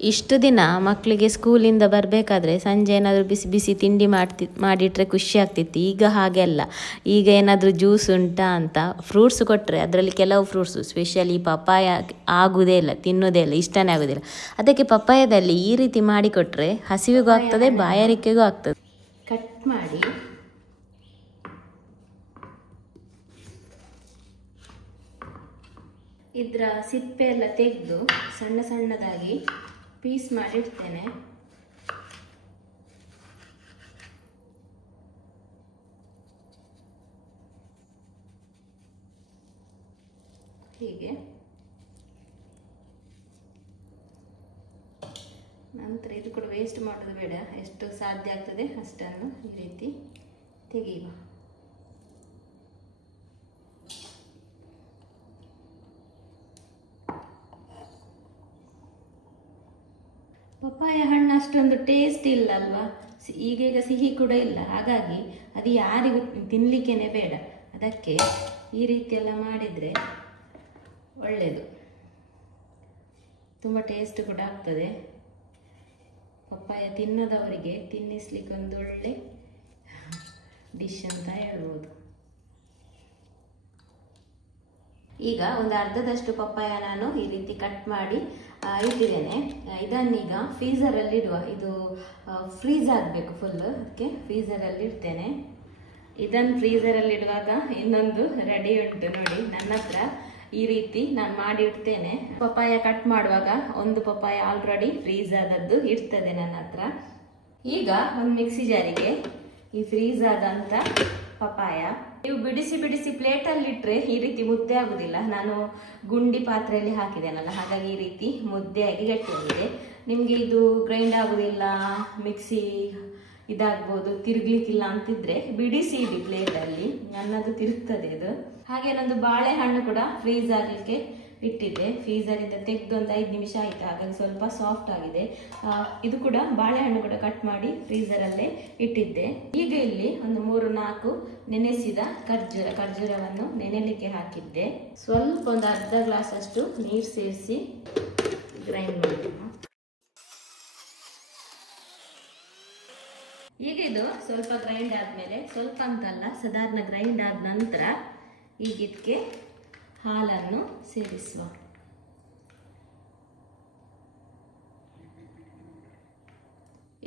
ಇಷ್ಟು ದಿನ ಮಕ್ಕಳಿಗೆ ಸ್ಕೂಲಿಂದ ಬರಬೇಕಾದ್ರೆ ಸಂಜೆ ಏನಾದರೂ ಬಿಸಿ ಬಿಸಿ ತಿಂಡಿ ಮಾಡಿಟ್ರೆ ಖುಷಿ ಆಗ್ತಿತ್ತು. ಈಗ ಹಾಗೆ ಅಲ್ಲ. ಈಗ ಏನಾದರೂ ಜ್ಯೂಸ್ ಉಂಟಾ ಅಂತ ಫ್ರೂಟ್ಸ್ ಕೊಟ್ಟರೆ ಅದರಲ್ಲಿ ಕೆಲವು ಫ್ರೂಟ್ಸು ಸ್ಪೆಷಲಿ ಪಪ್ಪಾಯ ಆಗೋದೇ ಇಲ್ಲ, ತಿನ್ನೋದೇ ಇಲ್ಲ, ಇಷ್ಟನೇ ಆಗೋದಿಲ್ಲ. ಅದಕ್ಕೆ ಪಪ್ಪಾಯದಲ್ಲಿ ಈ ರೀತಿ ಮಾಡಿಕೊಟ್ರೆ ಹಸಿವಿಗೂ ಆಗ್ತದೆ, ಬಾಯಾರಿಕೆಗೂ ಆಗ್ತದೆ. ಕಟ್ ಮಾಡಿ ಇದರ ಸಿಪ್ಪೆ ಎಲ್ಲ ತೆಗೆದು ಸಣ್ಣ ಸಣ್ಣದಾಗಿ ಪೀಸ್ ಮಾಡಿಡ್ತೇನೆ. ಹೀಗೆ ನಂತರ ಇದು ಕೂಡ ವೇಸ್ಟ್ ಮಾಡೋದು ಬೇಡ, ಎಷ್ಟು ಸಾಧ್ಯ ಆಗ್ತದೆ ಅಷ್ಟನ್ನು ಈ ರೀತಿ ತೆಗೆಯುವ. ಪಪ್ಪಾಯ ಹಣ್ಣು ಅಷ್ಟೊಂದು ಟೇಸ್ಟ್ ಇಲ್ಲ ಅಲ್ವಾ, ಈಗೀಗ ಸಿಹಿ ಕೂಡ ಇಲ್ಲ. ಹಾಗಾಗಿ ಅದು ಯಾರಿಗೂ ತಿನ್ನಲಿಕ್ಕೇನೆ ಬೇಡ. ಅದಕ್ಕೆ ಈ ರೀತಿ ಎಲ್ಲ ಮಾಡಿದರೆ ಒಳ್ಳೆಯದು, ತುಂಬ ಟೇಸ್ಟ್ ಕೂಡ ಆಗ್ತದೆ. ಪಪ್ಪಾಯ ತಿನ್ನದವರಿಗೆ ತಿನ್ನಿಸ್ಲಿಕ್ಕೆ ಒಂದು ಒಳ್ಳೆ ಡಿಶ್ ಅಂತ ಹೇಳ್ಬೋದು. ಈಗ ಒಂದು ಅರ್ಧದಷ್ಟು ಪಪ್ಪಾಯ ನಾನು ಈ ರೀತಿ ಕಟ್ ಮಾಡಿ ಇಟ್ಟಿದ್ದೇನೆ. ಇದನ್ನೀಗ ಫ್ರೀಝರಲ್ಲಿ ಇಡುವ. ಇದು ಫ್ರೀಸ್ ಆಗಬೇಕು ಫುಲ್, ಅದಕ್ಕೆ ಫ್ರೀಝರಲ್ಲಿ ಇಡ್ತೇನೆ. ಇದನ್ನು ಫ್ರೀಝರಲ್ಲಿ ಇಡುವಾಗ ಇನ್ನೊಂದು ರೆಡಿ ಉಂಟು ನೋಡಿ ನನ್ನ ಹತ್ರ. ಈ ರೀತಿ ನಾನು ಮಾಡಿ ಇಡ್ತೇನೆ. ಪಪ್ಪಾಯ ಕಟ್ ಮಾಡುವಾಗ ಒಂದು ಪಪ್ಪಾಯ ಆಲ್ರೆಡಿ ಫ್ರೀಸ್ ಆದದ್ದು ಇರ್ತದೆ ನನ್ನ ಹತ್ರ. ಈಗ ಒಂದು ಮಿಕ್ಸಿ ಜಾರಿಗೆ ಈ ಫ್ರೀಸ್ ಆದಂಥ ಪಪ್ಪಾಯ, ನೀವು ಬಿಡಿಸಿ ಬಿಡಿಸಿ ಪ್ಲೇಟಲ್ಲಿ ಇಟ್ಟರೆ ಈ ರೀತಿ ಮುದ್ದೆ ಆಗುದಿಲ್ಲ. ನಾನು ಗುಂಡಿ ಪಾತ್ರೆಯಲ್ಲಿ ಹಾಕಿದ್ದೇನಲ್ಲ, ಹಾಗಾಗಿ ಈ ರೀತಿ ಮುದ್ದೆಯಾಗಿ ಗಟ್ಟಿಯಾಗಿದೆ. ನಿಮಗೆ ಇದು ಗ್ರೈಂಡ್ ಆಗುದಿಲ್ಲ, ಮಿಕ್ಸಿ ಇದಾಗ್ಬೋದು, ತಿರುಗ್ಲಿಕ್ಕಿಲ್ಲ ಅಂತಿದ್ರೆ ಬಿಡಿಸಿ ಇಡಿ ಪ್ಲೇಟಲ್ಲಿ. ನನ್ನದು ತಿರುಗ್ತದೆ ಇದು. ಹಾಗೆ ನಂದು ಬಾಳೆಹಣ್ಣು ಕೂಡ ಫ್ರೀಸ್ ಆಗಲಿಕ್ಕೆ ಇಟ್ಟಿದ್ದೆ. ಫ್ರೀಸರಿಂದ ತೆಗೆದು ಒಂದು 5 ನಿಮಿಷ ಆಯಿತು, ಹಾಗಾಗಿ ಸ್ವಲ್ಪ ಸಾಫ್ಟ್ ಆಗಿದೆ. ಇದು ಕೂಡ ಬಾಳೆಹಣ್ಣು ಕೂಡ ಕಟ್ ಮಾಡಿ ಫ್ರೀಸರಲ್ಲೇ ಇಟ್ಟಿದ್ದೆ. ಈಗ ಇಲ್ಲಿ ಒಂದು 3-4 ನೆನೆಸಿದ ಖರ್ಜೂರವನ್ನು ನೆನೆಲಿಕ್ಕೆ ಹಾಕಿದ್ದೆ. ಸ್ವಲ್ಪ ಒಂದು ಅರ್ಧ ಗ್ಲಾಸ್ ಅಷ್ಟು ನೀರು ಸೇರಿಸಿ ಗ್ರೈಂಡ್ ಮಾಡೋಣ. ಈಗ ಇದು ಸ್ವಲ್ಪ ಗ್ರೈಂಡ್ ಆದಮೇಲೆ, ಸ್ವಲ್ಪ ಅಂತಲ್ಲ ಸಾಧಾರಣ ಗ್ರೈಂಡ್ ಆದ ನಂತರ ಈಗ ಇದಕ್ಕೆ ಹಾಲನ್ನು ಸೇರಿಸುವ.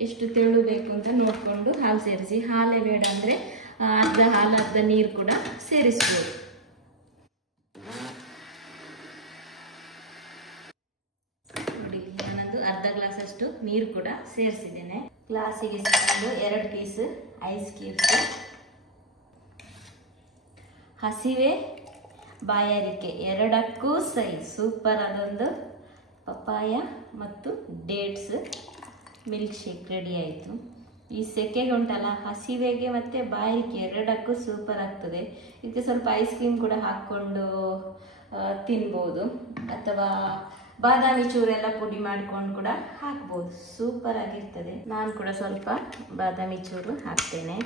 ಎಷ್ಟು ತೆಳು ಬೇಕು ಅಂತ ನೋಡಿಕೊಂಡು ಹಾಲು ಸೇರಿಸಿ. ಹಾಲೇ ಬೇಡ ಅಂದರೆ ಅರ್ಧ ಹಾಲು ಅರ್ಧ ನೀರು ಕೂಡ ಸೇರಿಸ್ಬೋದು. ನೋಡಿ, ನಾನೊಂದು ಅರ್ಧ ಗ್ಲಾಸ್ ಅಷ್ಟು ನೀರು ಕೂಡ ಸೇರಿಸಿದ್ದೇನೆ. ಗ್ಲಾಸಿಗೆ ಒಂದು 2 ಪೀಸ್ ಐಸ್ ಕ್ಯೂಬ್ಸ್. ಹಸಿವೆ ಬಾಯಾರಿಕೆ ಎರಡಕ್ಕೂ ಸೈ ಸೂಪರ್ ಅದೊಂದು ಪಪ್ಪಾಯ ಮತ್ತು ಡೇಟ್ಸ್ ಮಿಲ್ಕ್ ಶೇಕ್ ರೆಡಿ ಆಯಿತು. ಈ ಸೆಕೆಗೆ ಉಂಟಲ್ಲ, ಹಸಿವೆಗೆ ಮತ್ತು ಬಾಯಾರಿಕೆ ಎರಡಕ್ಕೂ ಸೂಪರ್ ಆಗ್ತದೆ. ಇದಕ್ಕೆ ಸ್ವಲ್ಪ ಐಸ್ ಕ್ರೀಮ್ ಕೂಡ ಹಾಕ್ಕೊಂಡು ತಿನ್ಬೋದು, ಅಥವಾ ಬಾದಾಮಿ ಚೂರೆಲ್ಲ ಪುಡಿ ಮಾಡಿಕೊಂಡು ಕೂಡ ಹಾಕ್ಬೋದು, ಸೂಪರ್ ಆಗಿರ್ತದೆ. ನಾನು ಕೂಡ ಸ್ವಲ್ಪ ಬಾದಾಮಿ ಚೂರು ಹಾಕ್ತೇನೆ.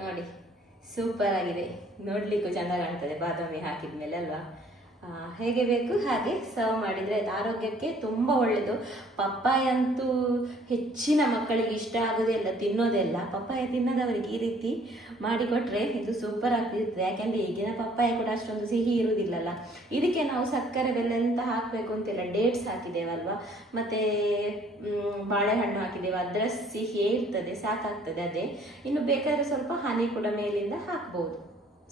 ನೋಡಿ, ಸೂಪರ್ ಆಗಿದೆ. ನೋಡ್ಲಿಕ್ಕೂ ಚೆಂದ ಕಾಣ್ತದೆ ಬಾದಾಮಿ ಹಾಕಿದ್ಮೇಲೆ ಅಲ್ವಾ. ಹೇಗೆ ಬೇಕು ಹಾಗೆ ಸರ್ವ್ ಮಾಡಿದರೆ ಅದು ಆರೋಗ್ಯಕ್ಕೆ ತುಂಬ ಒಳ್ಳೆಯದು. ಪಪ್ಪಾಯ ಅಂತೂ ಹೆಚ್ಚಿನ ಮಕ್ಕಳಿಗೆ ಇಷ್ಟ ಆಗೋದೇ ಇಲ್ಲ, ತಿನ್ನೋದೇ ಇಲ್ಲ. ಪಪ್ಪಾಯ ತಿನ್ನದವರಿಗೆ ಈ ರೀತಿ ಮಾಡಿಕೊಟ್ರೆ ಇದು ಸೂಪರ್ ಆಗ್ತಿರ್ತದೆ. ಯಾಕೆಂದರೆ ಈಗಿನ ಪಪ್ಪಾಯ ಕೂಡ ಅಷ್ಟೊಂದು ಸಿಹಿ ಇರುವುದಿಲ್ಲಲ್ಲ. ಇದಕ್ಕೆ ನಾವು ಸಕ್ಕರೆ ಬೆಲ್ಲ ಎಂತ ಹಾಕಬೇಕು ಅಂತಿಲ್ಲ, ಡೇಟ್ಸ್ ಹಾಕಿದ್ದೇವಲ್ವ, ಮತ್ತು ಬಾಳೆಹಣ್ಣು ಹಾಕಿದ್ದೇವೆ, ಅದರ ಸಿಹಿಯೇ ಇರ್ತದೆ, ಸಾಕಾಗ್ತದೆ ಅದೇ. ಇನ್ನು ಬೇಕಾದರೆ ಸ್ವಲ್ಪ ಹನಿ ಕೂಡ ಮೇಲಿಂದ ಹಾಕ್ಬೋದು,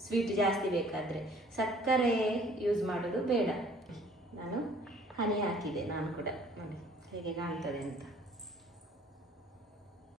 ಸ್ವೀಟ್ ಜಾಸ್ತಿ ಬೇಕಾದರೆ. ಸಕ್ಕರೆ ಯೂಸ್ ಮಾಡೋದು ಬೇಡ. ನಾನು ಹನಿ ಹಾಕಿದೆ ನಾನು ಕೂಡ, ನೋಡಿ ಹೇಗೆ ಕಾಣ್ತದೆ ಅಂತ.